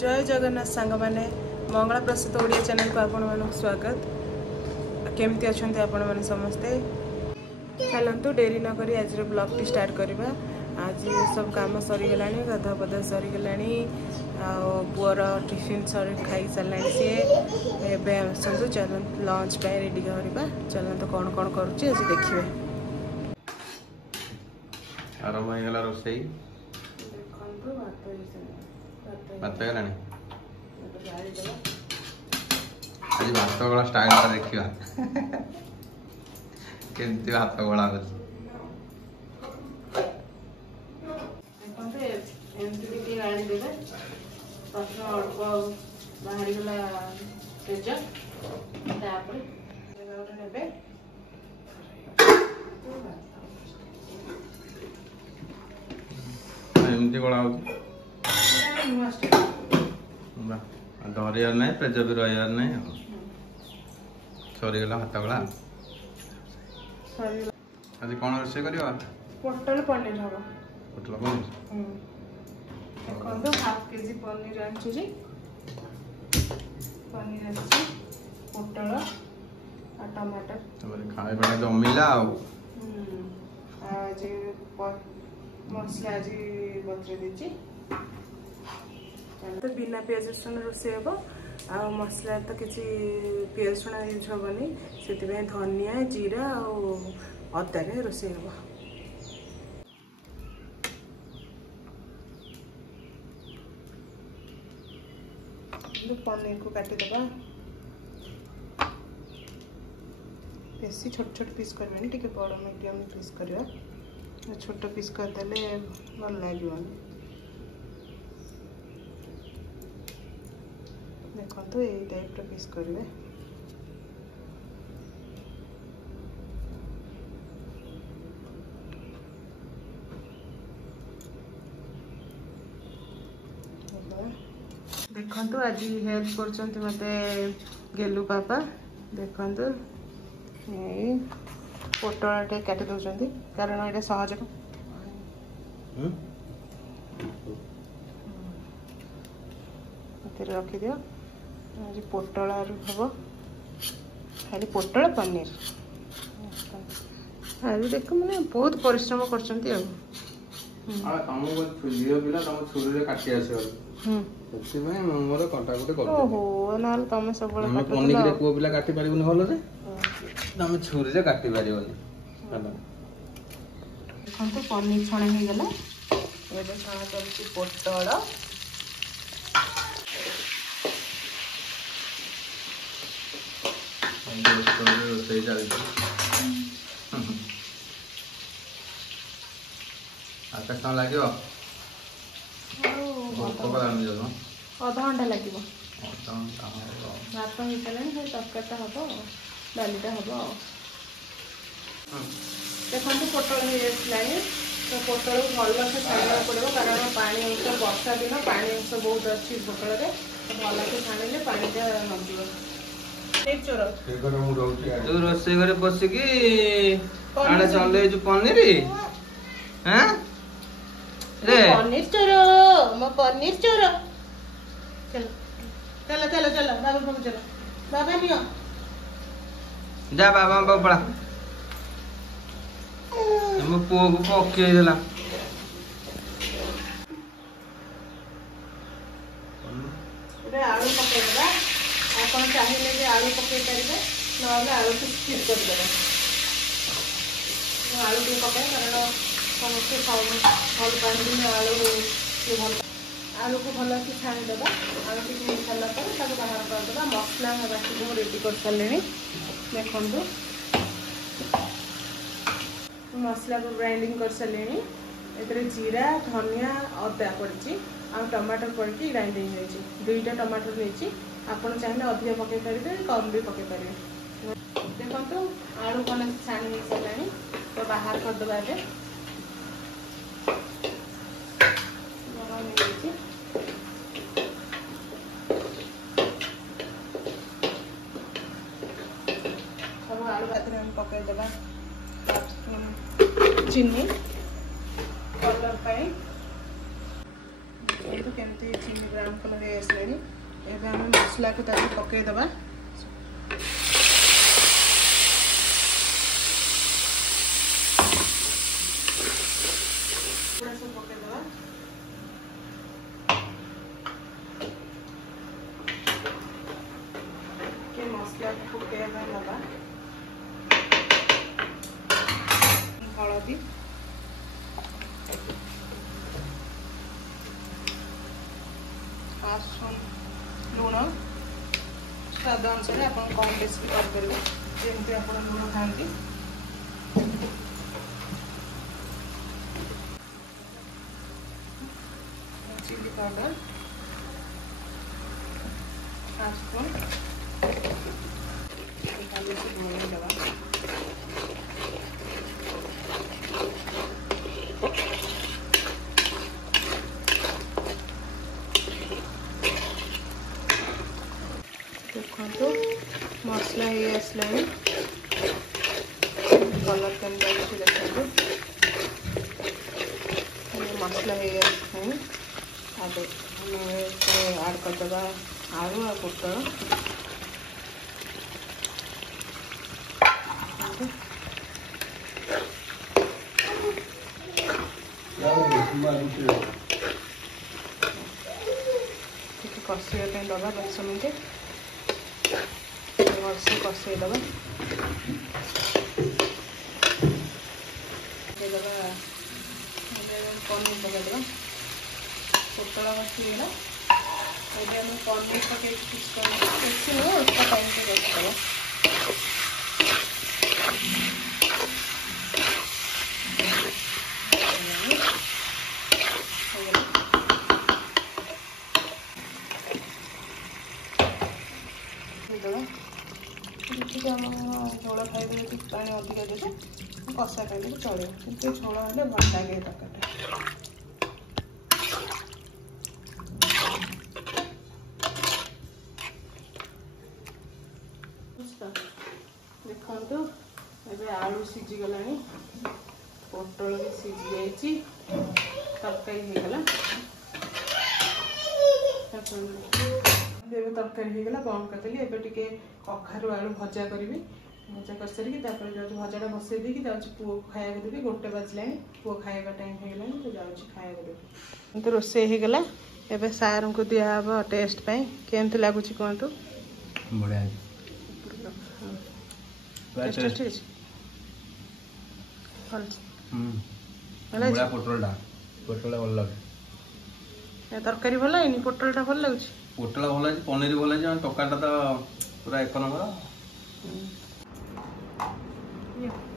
जय जगन्नाथ सांग मैंने मंगला प्रस्तुत ओडिया चैनल को आपण मानक स्वागत। केमती अच्छा आपण मैंने समस्ते चलतु डेरी नक आज ब्लॉग टी स्टार्ट करवा। आज सब काम सरीगला गाधा पधा सरीगला पुअर टिफिन सर खाई सारा सी आसतु चल लंच पे रेडी करवा। चलतु कौन कौन करुच्चे आज देखिए। आरंभ हो रोसई भात गला आज भात गला स्टाइल देखा केमती भात गला अल्प बाहरी गला तेज एमती गला डर ना प्रेज भी रही ना सरीगला भात गला। आज कौन रोषे कर पोटल पनीर हम पोटल पनीर देखो हाफ केजी पनीर आनी पनीर पोटल और टमाटर खाए जमिला आज मसला आज बतरे देची तो बिना पियाज रसुण रोषे हम आ मसला तो किसी पियाज रसुण यूज हेनी से धनिया जीरा और अदा रोषे हम। पनीर को काटिदेबा बेसी छोट छोट पीस करवानी टिके बड़ मीडियम पीस करवा। छोट पीस करदे भल लगे देखो तो यही टाइप पीस करेंगे। देखो आज हेल्प कर मते गेलू पापा देखो पोटल टे काटि दौरान कारण ये सहज रखी दियो। आज पोटल हम खाली पोटल पनीर आज देख मैंने बहुत परिश्रम कर मोर कंटा गुटे ओहो ना तुम सब पनीर पुओ पिला काटि पारिबुनी भल से तुम छुरी से काटि पारिबुनी। देखो पनीर छणा हो गला एबे छणा करछि पोटल रोसई चलती आकाश कम लगे अधा घंटा लगे भात हो सारे तरकारीटा हम डालीटा हम। देखो पोटल हो जाए तो पोटल भल से छाड़ा पड़ो कारण पानी अंश वर्षा दिन पानी अंश बहुत अच्छी पोटल में भल से छाड़े पानीटा नदिव। तू रोसे घरे बसिकी आड़े चले पनीर पनीर चोर मो पनीर चोर चलो चलो चलो चलो बाबा पाखु चलो बाबा नियो जा बाबा पाखु पड़ा मो पुओ को पके देला आलू पकईदेगा आप चाहिए आलू पकई पारे ना आलू को स्किप करदे आलू टे पकाए कारण समस्त भल पानी आलू भल आलू को भल से छाणीदेव आलू टी सारा पर बाहर करदे मसला बाकी रेडी कर सारे देखु मसला को ग्राइंडिंग कर सारे ए जीरा धनिया अदा पड़ी आ टमाटर पड़ी ग्राइंडिंग हो दुईटा टमाटर नहीं आपड़ चाहिए अधिक पकई पारे कम भी पकई पारे। देखो आलू भल से छाणी हो सारे तो बाहर करदे सब आलू भात पकईदेवा चीनी कलर पाई केमती चीनी ब्राउन कलर हे आसलानी एबे हम मसला को ताकि पके दबा पूरा सब पके दबा के मसला को फुटे दबा हलदी लुण स्वाद अनुसार आप कम बेस भी करेंगे जमी आप लुण खाती चिली पाउडर हाफ स्पून दबा देखो मसला ही आसलानी कलर केमती अच्छी देखो मसला ही आसलानी आड करदे आलू आ पोटल कषाई दबा 10 मिनट से कषे दबा पनीर पकड़ दबा पोटल बसीगला ये पनीर पकड़ बेसी नुह अल्प टाइम से बसीदबा झोल खाइबे पानी अधिक देते कषा खाइले चलो कि झोल हेल्ले भल लगे तरकारीटा देखो ये आलू सीझीगला पोटल भी सीझी जाइए तरकारी होगला तरकारी होगला बंद करदेली एबे टिके कखारू आलू भजा करी भजा कर सारी भजाटा बसई दी पुओ खाया देवी 1 बजला पुओ खाଇବା टाइम होगला तो जाऊँगी खाया देवी तो रोसे होगला एबे सार को दिहब टेस्ट पे केमती लगुच कहतु बढ़िया पोटल भल लगे तरकारी भल है पोटलटा भल लगुच पोटल भल है पनीर भल है टकाटा तो पूरा 1 नंबर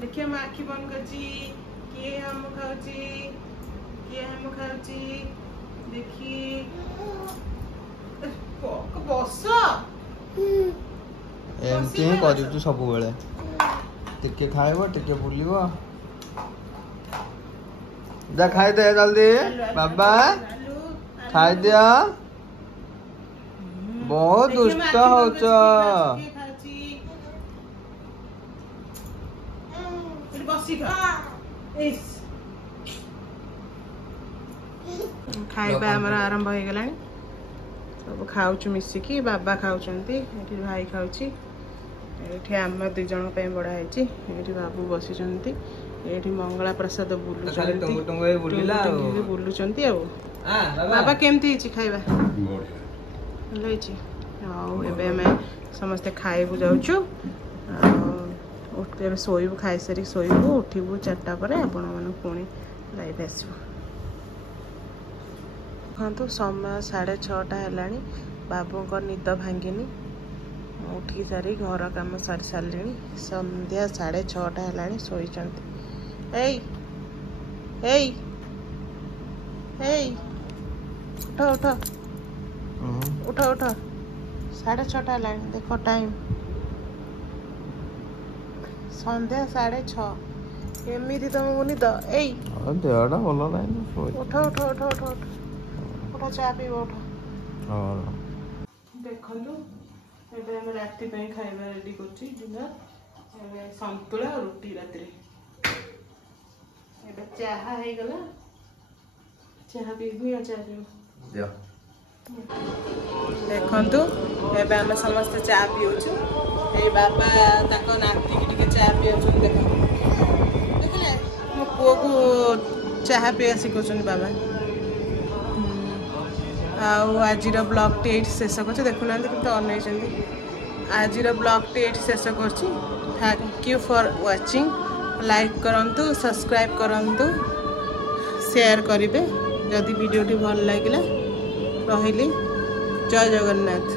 देखिए मैं आखि बंद कर किए हम खाऊची देखिए बस एमती ही करू सब बेले टिके खाइब टिके बुलिब जा खाई दे जल्दी बाबा खाई दिया बहुत दुष्ट होच खाइबा आमर आरंभ हो गला सब खाऊँ मिसिकी बाबा खाऊँ भाई खाऊँ ये आम 2 जन बड़ाई बाबू बसी ये मंगला प्रसाद बुलुं बाबा केमती खाइबा भल समस्ते खाइबू जाऊँ शोबू खाई सारी शोबू उठू 4टा पर आपण मन पुणी लाइव आसो देखो समय 6:30 है बाबू निद भांगिनी उठी सारी घर काम सारी सारे संध्या 6:30 है शोई उठ उठ उठ उठ 6:30 है देख टाइम संध्या 6:30 एमती तुमको निद देहटा भल ना उठ उठ उठ उठ उठ उठ चा पीब उठ देखु एम राति खाଇବା रेडी कर संतुला रुटी राति चाहा हो गला चाहा पीबू या चाह देखंतु एबे हम समस्त चा पिउछु ए बाबा ताको नाती की टिके चा पिउछु देखंतु देखले मो पुओ को चाहा पिया सिखोछन बाबा आउ आजिर ब्लॉग टी एट शेष कर देखुना कि अनई आजिर ब्लॉग टी एट शेष कर thank you for watching like करंतु सब्सक्राइब करंतु शेयर करिवे जदि वीडियो टी भल लागिला रहिली जय जगन्नाथ।